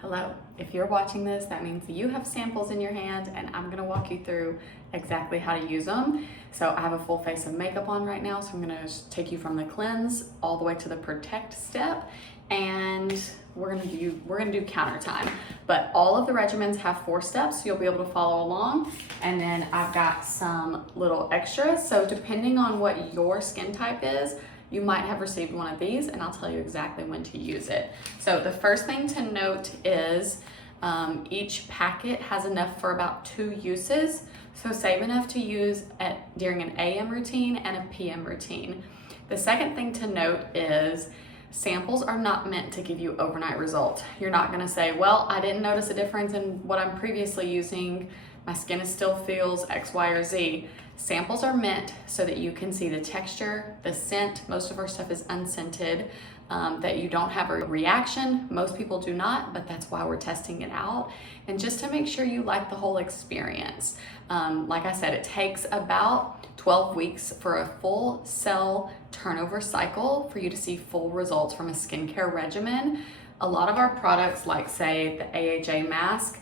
Hello. If you're watching this, that means you have samples in your hand and I'm gonna walk you through exactly how to use them. So I have a full face of makeup on right now, so I'm gonna take you from the cleanse all the way to the protect step, and we're gonna do counter time. But all of the regimens have 4 steps, so you'll be able to follow along. And then I've got some little extras. So depending on what your skin type is, you might have received one of these, and I'll tell you exactly when to use it. So the first thing to note is each packet has enough for about 2 uses. So save enough to use during an AM routine and a PM routine. The second thing to note is samples are not meant to give you overnight results. You're not gonna say, well, I didn't notice a difference in what I'm previously using. My skin still feels X, Y, or Z. Samples are meant so that you can see the texture, the scent. Most of our stuff is unscented, that you don't have a reaction. Most people do not, but that's why we're testing it out. And just to make sure you like the whole experience. Like I said, it takes about 12 weeks for a full cell turnover cycle for you to see full results from a skincare regimen. A lot of our products, like say the AHA mask,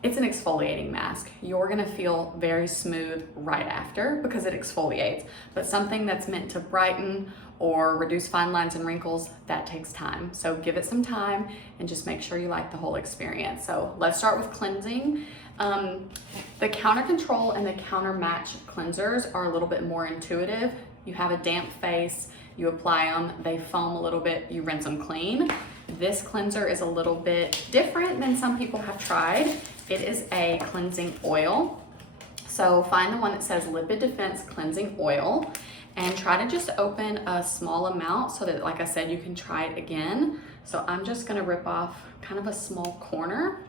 it's an exfoliating mask. You're gonna feel very smooth right after because it exfoliates. But something that's meant to brighten or reduce fine lines and wrinkles, that takes time. So give it some time and just make sure you like the whole experience. So let's start with cleansing. The Counter Control and the Counter Match cleansers are a little bit more intuitive. You have a damp face, you apply them, they foam a little bit, you rinse them clean. This cleanser is a little bit different than some people have tried. It is a cleansing oil. So find the one that says Lipid Defense Cleansing Oil and try to just open a small amount so that, like I said, you can try it again. So I'm just gonna rip off kind of a small corner.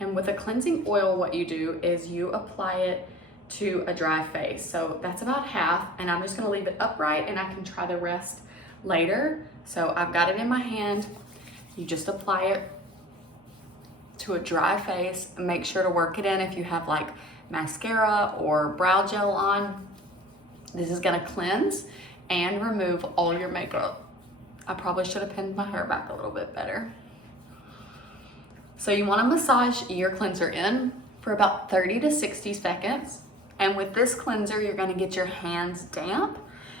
And with a cleansing oil, what you do is you apply it to a dry face. So that's about half, and I'm just gonna leave it upright and I can try the rest later. So I've got it in my hand. You just apply it to a dry face. Make sure to work it in if you have like mascara or brow gel on. This is gonna cleanse and remove all your makeup. I probably should have pinned my hair back a little bit better. So you wanna massage your cleanser in for about 30 to 60 seconds. And with this cleanser, you're gonna get your hands damp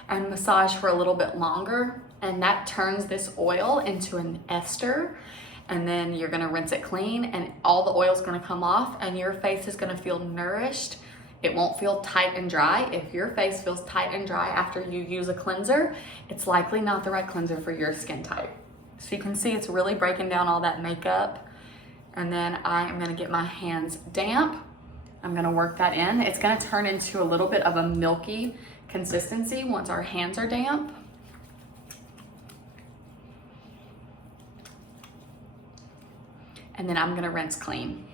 and massage for a little bit longer. And that turns this oil into an ester. And then you're gonna rinse it clean and all the oil's gonna come off and your face is gonna feel nourished. It won't feel tight and dry. If your face feels tight and dry after you use a cleanser, it's likely not the right cleanser for your skin type. So you can see it's really breaking down all that makeup. And then I am gonna get my hands damp. I'm gonna work that in. It's gonna turn into a little bit of a milky consistency once our hands are damp. And then I'm gonna rinse clean.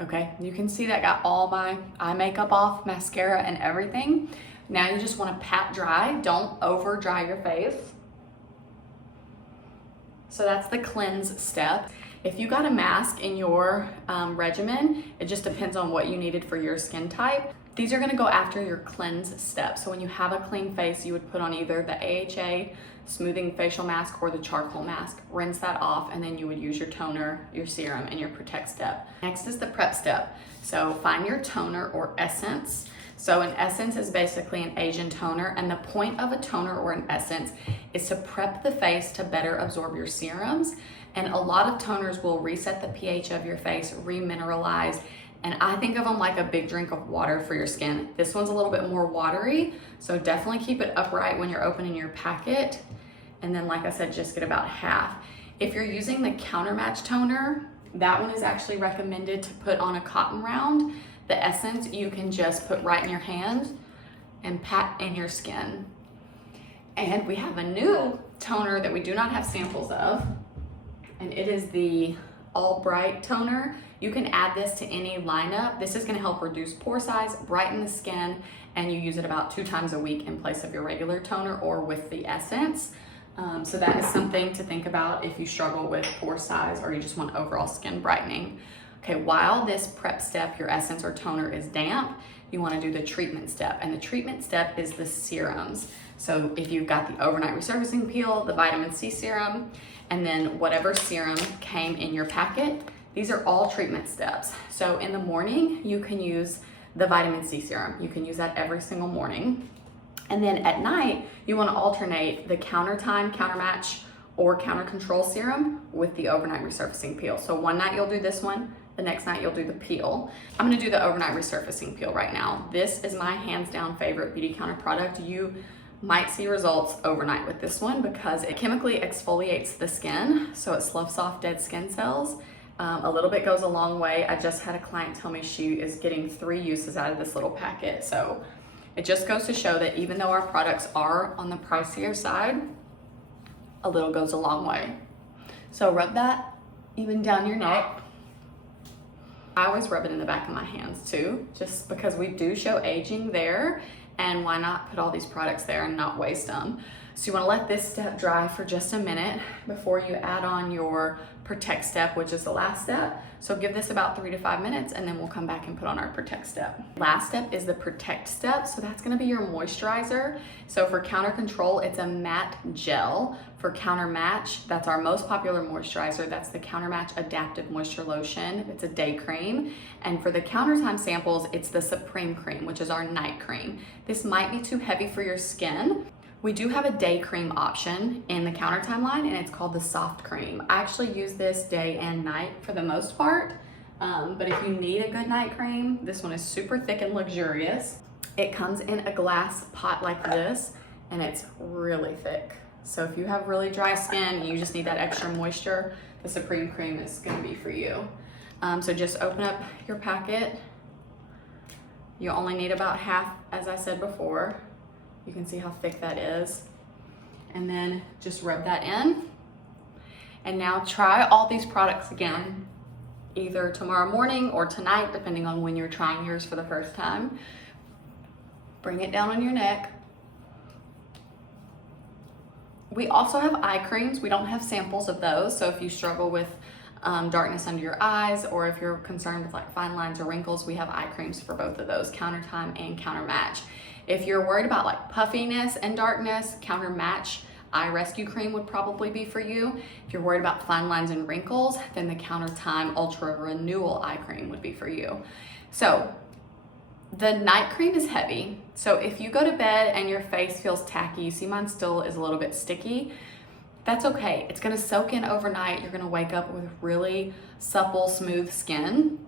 Okay, you can see that got all my eye makeup off, mascara and everything. Now you just wanna pat dry. Don't over dry your face. So that's the cleanse step. If you got a mask in your regimen, it just depends on what you needed for your skin type. These are gonna go after your cleanse step. So when you have a clean face, you would put on either the AHA smoothing facial mask or the charcoal mask. Rinse that off, and then you would use your toner, your serum, and your protect step. Next is the prep step. So find your toner or essence. So an essence is basically an Asian toner, and the point of a toner or an essence is to prep the face to better absorb your serums. And a lot of toners will reset the pH of your face, remineralize, and I think of them like a big drink of water for your skin. This one's a little bit more watery, so definitely keep it upright when you're opening your packet. And then, like I said, just get about half. If you're using the Counter Match toner, that one is actually recommended to put on a cotton round. The essence you can just put right in your hand and pat in your skin. And we have a new toner that we do not have samples of, and it is the All Bright toner. You can add this to any lineup. This is gonna help reduce pore size, brighten the skin, and you use it about 2 times a week in place of your regular toner or with the essence. So that is something to think about if you struggle with pore size or you just want overall skin brightening. Okay, while this prep step, your essence or toner is damp, you wanna do the treatment step. And the treatment step is the serums. So if you've got the overnight resurfacing peel, the vitamin C serum, and then whatever serum came in your packet, These are all treatment steps. So in the morning, you can use the vitamin C serum. You can use that every single morning. And then at night, you want to alternate the Counter Time, Counter Match, or Counter Control serum with the overnight resurfacing peel. So one night you'll do this one, the next night you'll do the peel. I'm gonna do the overnight resurfacing peel right now. This is my hands down favorite Beautycounter product. You might see results overnight with this one because it chemically exfoliates the skin, so it sloughs off dead skin cells. A little bit goes a long way. I just had a client tell me she is getting 3 uses out of this little packet. So it just goes to show that even though our products are on the pricier side, a little goes a long way. So rub that even down your neck. I always rub it in the back of my hands too, just because we do show aging there, and why not put all these products there and not waste them. So you wanna let this step dry for just a minute before you add on your Protect step, which is the last step. So give this about 3 to 5 minutes and then we'll come back and put on our Protect step. Last step is the Protect step. So that's gonna be your moisturizer. So for Counter Control, it's a matte gel. For Counter Match, that's our most popular moisturizer. That's the Counter Match Adaptive Moisture Lotion. It's a day cream. And for the Counter Time samples, it's the Supreme Cream, which is our night cream. This might be too heavy for your skin. We do have a day cream option in the Counter Time line, and it's called the Soft Cream. I actually use this day and night for the most part, but if you need a good night cream, this one is super thick and luxurious. It comes in a glass pot like this, and it's really thick. So if you have really dry skin and you just need that extra moisture, the Supreme Cream is gonna be for you. So just open up your packet. You only need about half, as I said before. You can see how thick that is. And then just rub that in. And now try all these products again, either tomorrow morning or tonight, depending on when you're trying yours for the first time. Bring it down on your neck. We also have eye creams. We don't have samples of those. So if you struggle with darkness under your eyes, or if you're concerned with like fine lines or wrinkles, we have eye creams for both of those, Counter Time and Counter Match. If you're worried about like puffiness and darkness, Counter Match Eye Rescue Cream would probably be for you. If you're worried about fine lines and wrinkles, then the Counter Time Ultra Renewal Eye Cream would be for you. So the night cream is heavy. So if you go to bed and your face feels tacky, you see mine still is a little bit sticky, that's okay. It's gonna soak in overnight. You're gonna wake up with really supple, smooth skin.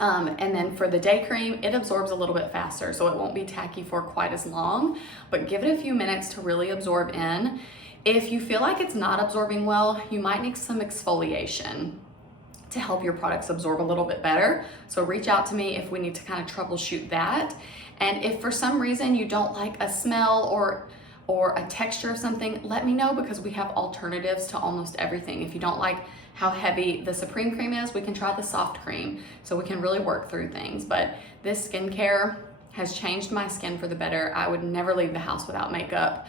And then for the day cream, it absorbs a little bit faster, so it won't be tacky for quite as long, but give it a few minutes to really absorb in. If you feel like it's not absorbing well, you might need some exfoliation to help your products absorb a little bit better. So reach out to me if we need to kind of troubleshoot that. And if for some reason you don't like a smell or a texture of something, let me know, because we have alternatives to almost everything. If you don't like how heavy the Supreme Cream is, we can try the Soft Cream, so we can really work through things. But this skincare has changed my skin for the better. I would never leave the house without makeup,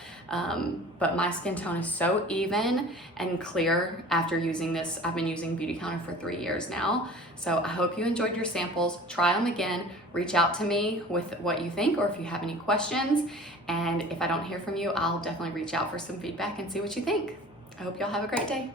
but my skin tone is so even and clear after using this. I've been using Beautycounter for 3 years now, so I hope you enjoyed your samples. Try them again. Reach out to me with what you think, or if you have any questions, and if I don't hear from you, I'll definitely reach out for some feedback and see what you think. I hope y'all have a great day.